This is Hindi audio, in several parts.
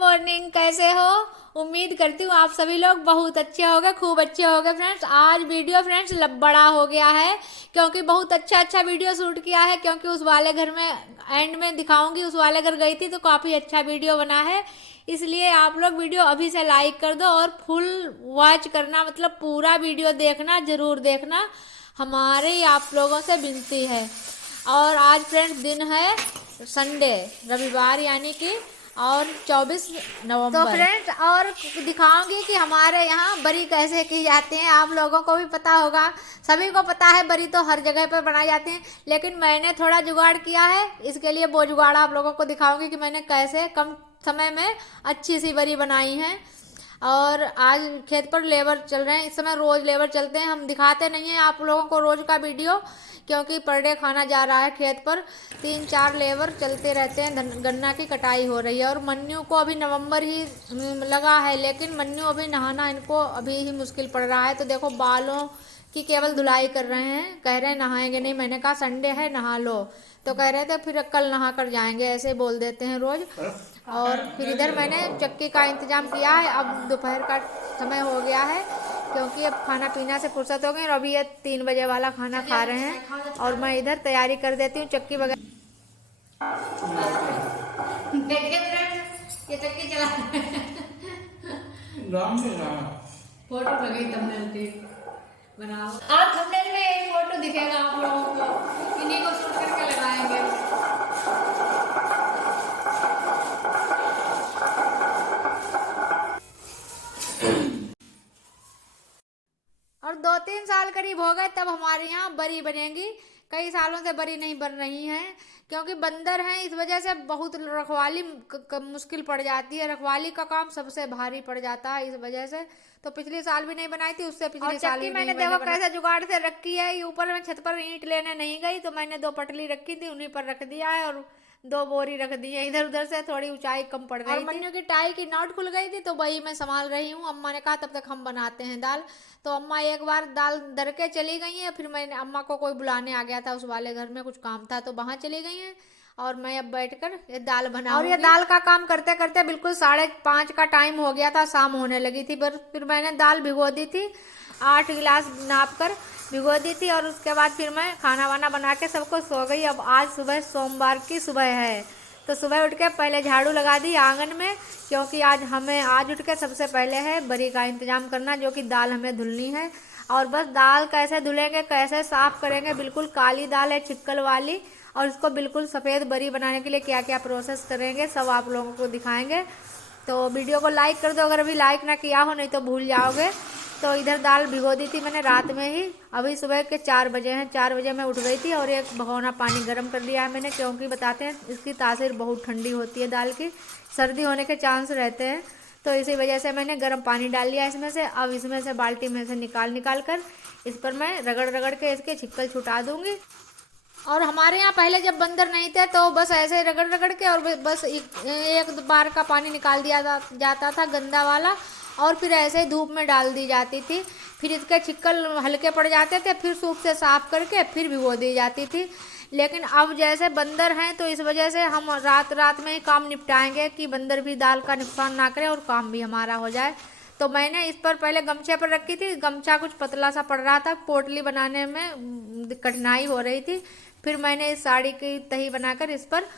मॉर्निंग, कैसे हो? उम्मीद करती हूँ आप सभी लोग बहुत अच्छे होंगे, खूब अच्छे होंगे। फ्रेंड्स, आज वीडियो फ्रेंड्स बड़ा हो गया है क्योंकि बहुत अच्छा वीडियो शूट किया है। क्योंकि उस वाले घर में एंड में दिखाऊंगी, उस वाले घर गई थी तो काफ़ी अच्छा वीडियो बना है। इसलिए आप लोग वीडियो अभी से लाइक कर दो और फुल वॉच करना, मतलब पूरा वीडियो देखना, ज़रूर देखना, हमारे आप लोगों से विनती है। और आज फ्रेंड्स दिन है संडे, रविवार, यानी कि और 24 नवंबर। तो फ्रेंड्स और दिखाऊंगी कि हमारे यहाँ बरी कैसे की जाती है। आप लोगों को भी पता होगा, सभी को पता है, बरी तो हर जगह पर बनाई जाती है, लेकिन मैंने थोड़ा जुगाड़ किया है। इसके लिए वो जुगाड़ आप लोगों को दिखाऊंगी कि मैंने कैसे कम समय में अच्छी सी बरी बनाई है। और आज खेत पर लेबर चल रहे हैं, इस समय रोज लेबर चलते हैं। हम दिखाते नहीं हैं आप लोगों को रोज का वीडियो, क्योंकि पर डे खाना जा रहा है खेत पर। 3-4 लेबर चलते रहते हैं, गन्ना की कटाई हो रही है। और मन्नू को अभी नवंबर ही लगा है, लेकिन मन्नू अभी नहाना इनको अभी ही मुश्किल पड़ रहा है। तो देखो बालों की केवल धुलाई कर रहे हैं, कह रहे हैं नहाएंगे नहीं। मैंने कहा संडे है नहा लो, तो कह रहे थे फिर कल नहा कर जाएंगे, ऐसे बोल देते हैं रोज। और फिर इधर मैंने चक्की का इंतजाम किया है। अब दोपहर का समय हो गया है, क्योंकि अब खाना पीना से फुर्सत हो गई और अभी ये 3 बजे वाला खाना खा रहे हैं। और मैं इधर तैयारी कर देती हूँ चक्की वगैरह। देखिए फ्रेंड्स, ये चक्की चला फोटो लगी थंबनेल बनाओ। और थंबनेल में एक फोटो दिखेगा आप लोगों को, इन्हीं को शूट करके लगाएंगे। और 2-3 साल करीब हो गए तब हमारे यहाँ बरी बनेगी। कई सालों से बरी नहीं बन रही हैं, क्योंकि बंदर हैं, इस वजह से बहुत रखवाली मुश्किल पड़ जाती है। रखवाली का काम सबसे भारी पड़ जाता है इस वजह से। तो पिछले साल भी नहीं बनाई थी, उससे पिछले साल भी मैंने देखो कैसे जुगाड़ से रखी है। ये ऊपर में छत पर ईंट लेने नहीं गई, तो मैंने 2 पटली रखी थी, उन्हीं पर रख दिया है। और 2 बोरी रख दी है। इधर उधर से थोड़ी ऊंचाई कम पड़ गई थी। मन्नू की टाई की नॉट खुल गई थी, तो वही मैं संभाल रही हूँ। अम्मा ने कहा तब तक हम बनाते हैं दाल। तो अम्मा एक बार दाल दर के चली गई हैं, फिर मैंने अम्मा को कोई बुलाने आ गया था, उस वाले घर में कुछ काम था, तो वहाँ चली गई हैं। और मैं अब बैठकर ये दाल बनाऊंगी। और ये दाल का काम करते करते बिल्कुल 5:30 का टाइम हो गया था, शाम होने लगी थी। फिर मैंने दाल भिगो दी थी, 8 गिलास नाप कर भिगो दी थी। और उसके बाद फिर मैं खाना वाना बना के सबको सो गई। अब आज सुबह सोमवार की सुबह है, तो सुबह उठ के पहले झाड़ू लगा दी आंगन में, क्योंकि हमें आज उठ के सबसे पहले है बरी का इंतजाम करना, जो कि दाल हमें धुलनी है। और बस दाल कैसे धुलेंगे, कैसे साफ़ करेंगे, बिल्कुल काली दाल है चिक्कल वाली, और इसको बिल्कुल सफ़ेद बरी बनाने के लिए क्या क्या प्रोसेस करेंगे सब आप लोगों को दिखाएंगे। तो वीडियो को लाइक कर दो अगर अभी लाइक ना किया हो, नहीं तो भूल जाओगे। तो इधर दाल भिगो दी थी मैंने रात में ही। अभी सुबह के 4 बजे हैं, 4 बजे मैं उठ गई थी। और एक भगोना पानी गर्म कर लिया है मैंने, क्योंकि बताते हैं इसकी तासीर बहुत ठंडी होती है दाल की, सर्दी होने के चांस रहते हैं। तो इसी वजह से मैंने गर्म पानी डाल लिया इसमें से। अब इसमें से बाल्टी में से निकाल कर इस पर मैं रगड़ रगड़ के इसके छिक्कल छुटा दूंगी। और हमारे यहाँ पहले जब बंदर नहीं थे तो बस ऐसे ही रगड़ रगड़ के और बस एक बार का पानी निकाल दिया जाता था गंदा वाला, और फिर ऐसे ही धूप में डाल दी जाती थी। फिर इसके छिक्कल हल्के पड़ जाते थे, फिर सूप से साफ करके फिर भिगो दी जाती थी। लेकिन अब जैसे बंदर हैं, तो इस वजह से हम रात में ही काम निपटाएंगे कि बंदर भी दाल का नुकसान ना करे और काम भी हमारा हो जाए। तो मैंने इस पर पहले गमछे पर रखी थी, गमछा कुछ पतला सा पड़ रहा था, पोटली बनाने में कठिनाई हो रही थी। फिर मैंने इस साड़ी की तही बनाकर इस पर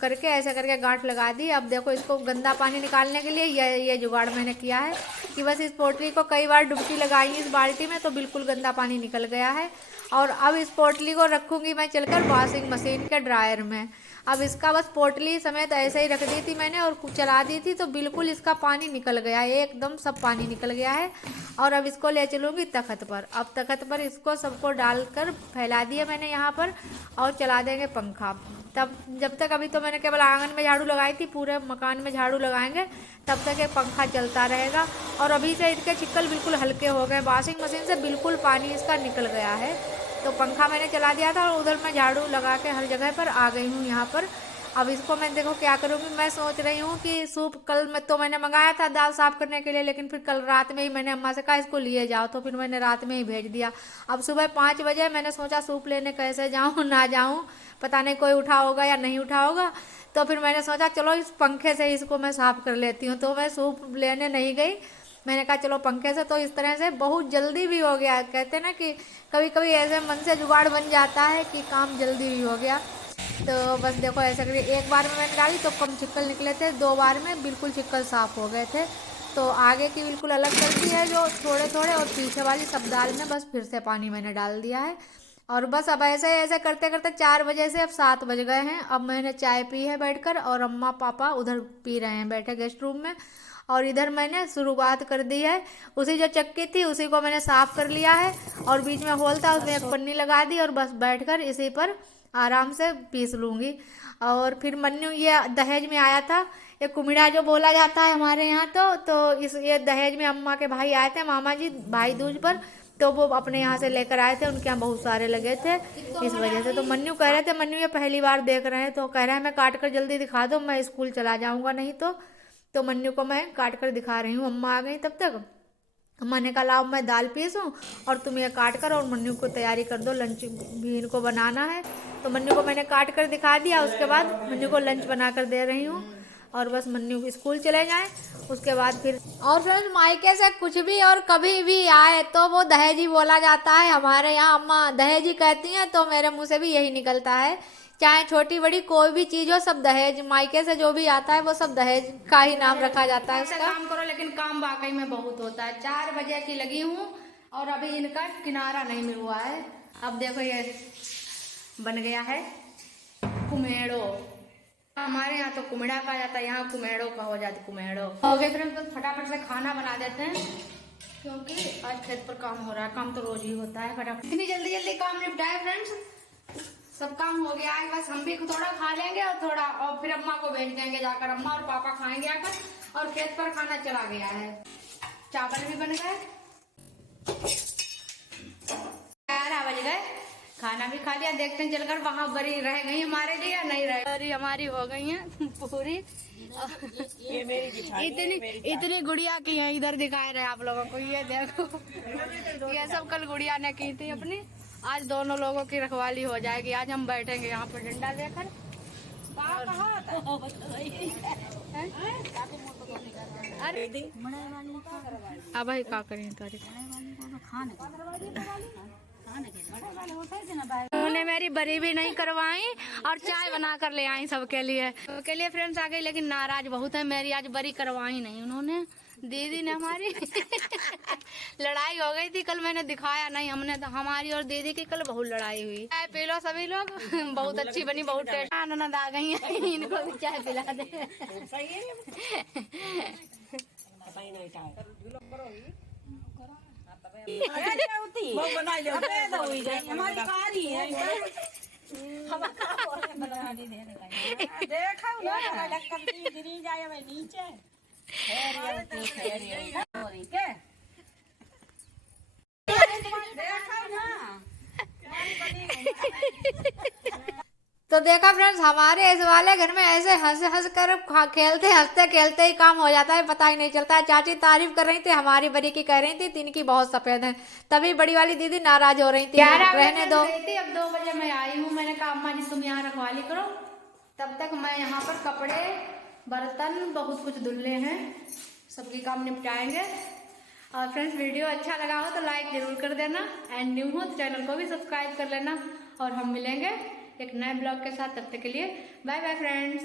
करके ऐसे करके गांठ लगा दी। अब देखो इसको गंदा पानी निकालने के लिए ये जुगाड़ मैंने किया है कि बस इस पोटली को कई बार डुबकी लगाई इस बाल्टी में, तो बिल्कुल गंदा पानी निकल गया है। और अब इस पोटली को रखूँगी मैं चलकर वॉशिंग मशीन के ड्रायर में। अब इसका बस पोटली समेत ऐसे ही रख दी थी मैंने और चला दी थी, तो बिल्कुल इसका पानी निकल गया है, एकदम सब पानी निकल गया है। और अब इसको ले चलूँगी तख्त पर। अब तख्त पर इसको सबको डालकर फैला दिया मैंने यहाँ पर, और चला देंगे पंखा। तब जब तक, अभी तो मैंने केवल आंगन में झाड़ू लगाई थी, पूरे मकान में झाड़ू लगाएंगे तब तक एक पंखा चलता रहेगा। और अभी से इसके छिक्कल बिल्कुल हल्के हो गए, वॉशिंग मशीन से बिल्कुल पानी इसका निकल गया है। तो पंखा मैंने चला दिया था और उधर मैं झाड़ू लगा के हर जगह पर आ गई हूँ यहाँ पर। अब इसको मैं देखो क्या करूँगी। मैं सोच रही हूँ कि सूप कल मैं तो मैंने मंगाया था दाल साफ करने के लिए, लेकिन फिर कल रात में ही मैंने अम्मा से कहा इसको लिए जाओ, तो फिर मैंने रात में ही भेज दिया। अब सुबह 5 बजे मैंने सोचा सूप लेने कैसे जाऊँ ना जाऊँ, पता नहीं कोई उठा होगा या नहीं उठा होगा। तो फिर मैंने सोचा चलो इस पंखे से इसको मैं साफ कर लेती हूँ, तो मैं सूप लेने नहीं गई। मैंने कहा चलो पंखे से, तो इस तरह से बहुत जल्दी भी हो गया। कहते हैं ना कि कभी कभी ऐसे मन से जुगाड़ बन जाता है कि काम जल्दी भी हो गया। तो बस देखो ऐसा करिए, एक बार में मैंने डाली तो कम छिक्कल निकले थे, 2 बार में बिल्कुल छिक्कल साफ हो गए थे। तो आगे की बिल्कुल अलग करती है जो थोड़े थोड़े, और पीछे वाली सब दाल में बस फिर से पानी मैंने डाल दिया है। और बस अब ऐसे ऐसे करते करते 4 बजे से अब 7 बज गए हैं। अब मैंने चाय पी है बैठकर, और अम्मा पापा उधर पी रहे हैं बैठे गेस्ट रूम में। और इधर मैंने शुरुआत कर दी है, उसी जो चक्की थी उसी को मैंने साफ कर लिया है, और बीच में होल था उसमें एक पन्नी लगा दी, और बस बैठकर इसी पर आराम से पीस लूँगी। और फिर मन्नू ये दहेज में आया था, ये कुमिड़ा जो बोला जाता है हमारे यहाँ, तो इस ये दहेज में अम्मा के भाई आए थे, मामा जी, भाई दूज पर। तो वो अपने यहाँ से लेकर आए थे, उनके यहाँ बहुत सारे लगे थे, इस वजह से। तो मन्नू कह रहे थे, मन्नू ये पहली बार देख रहे हैं, तो कह रहे हैं मैं काट कर जल्दी दिखा दो, मैं स्कूल चला जाऊँगा नहीं तो मन्नू को मैं काट कर दिखा रही हूँ। अम्मा आ गई तब तक, अम्मा ने कहा लाओ मैं दाल पीसूं और तुम ये काट कर और मन्नू को तैयारी कर दो, लंच भी इनको बनाना है। तो मन्नू को मैंने काट कर दिखा दिया, उसके बाद मन्नू को लंच बना कर दे रही हूँ, और बस मन्नू स्कूल चले जाए उसके बाद फिर। और फ्रेंड्स मायके से कुछ भी और कभी भी आए तो वो दहेजी बोला जाता है हमारे यहाँ, अम्मा दहेजी कहती हैं, तो मेरे मुँह से भी यही निकलता है। चाहे छोटी बड़ी कोई भी चीज हो, सब दहेज, मायके से जो भी आता है वो सब दहेज का ही नाम रखा जाता है उसका। काम करो, लेकिन काम वाकई में बहुत होता है। 4 बजे की लगी हूँ और अभी इनका किनारा नहीं मिल हुआ है। अब देखो ये बन गया है कुमेड़ो, हमारे यहाँ तो कुमिड़ा कहा जाता है, यहाँ कुमेड़ो कहा जाता है, कुमेड़ो। हो गए फ्रेंड्स, तो फटाफट से खाना बना देते हैं, क्योंकि आज खेत पर काम हो रहा है। काम तो रोज ही होता है, फटाफट इतनी जल्दी जल्दी काम निपटाए फ्रेंड्स, सब काम हो गया है। बस हम भी थोड़ा खा लेंगे और थोड़ा, और फिर अम्मा को भेज देंगे जाकर, अम्मा और पापा खाएंगे आकर। और खेत पर खाना चला गया है, चावल भी बन गए, 11 बज गए, खाना भी खा लिया। देखते हैं चलकर वहाँ बरी रह गई हमारे लिए या नहीं रह, बरी हमारी हो गई है पूरी। ये मेरी इतनी गुड़िया की है, इधर दिखाए रहे आप लोगों को, ये देखो ये सब कल गुड़िया ने की थी अपनी। आज दोनों लोगों की रखवाली हो जाएगी। आज हम बैठेंगे यहाँ पर डंडा लेकर। अरे अब भाई का करें, उन्होंने मेरी बरी भी नहीं करवाई और चाय बना कर ले आई सबके लिए। फ्रेंड्स आ गई, लेकिन नाराज बहुत है मेरी, आज बरी करवाई नहीं उन्होंने, दीदी ने हमारी लड़ाई हो गई थी कल, मैंने दिखाया नहीं, हमने तो हमारी और दीदी की कल बहुत लड़ाई हुई। चाय पी लो सभी लोग, बहुत अच्छी बनी, बहुत टेस्ट। ननद आ गई है, इनको भी चाय पिला दे। तो देखा फ्रेंड्स, हमारे इस वाले घर में ऐसे हंस हंस कर खेलते हंसते खेलते ही काम हो जाता है, पता ही नहीं चलता है। चाची तारीफ कर रही थी हमारी बड़ी की, कह रही थी तिनकी बहुत सफेद है, तभी बड़ी वाली दीदी नाराज हो रही थी, रहने दो। अब 2 बजे मैं आई हूँ, मैंने कहा अम्मा जी तुम यहाँ रखवाली करो, तब तक मैं यहाँ पर कपड़े बर्तन बहुत कुछ धुलने हैं, सबकी काम निपटाएंगे। और फ्रेंड्स वीडियो अच्छा लगा हो तो लाइक जरूर कर देना, एंड न्यू हो तो चैनल को भी सब्सक्राइब कर लेना। और हम मिलेंगे एक नए ब्लॉग के साथ, तब तक के लिए बाय बाय फ्रेंड्स।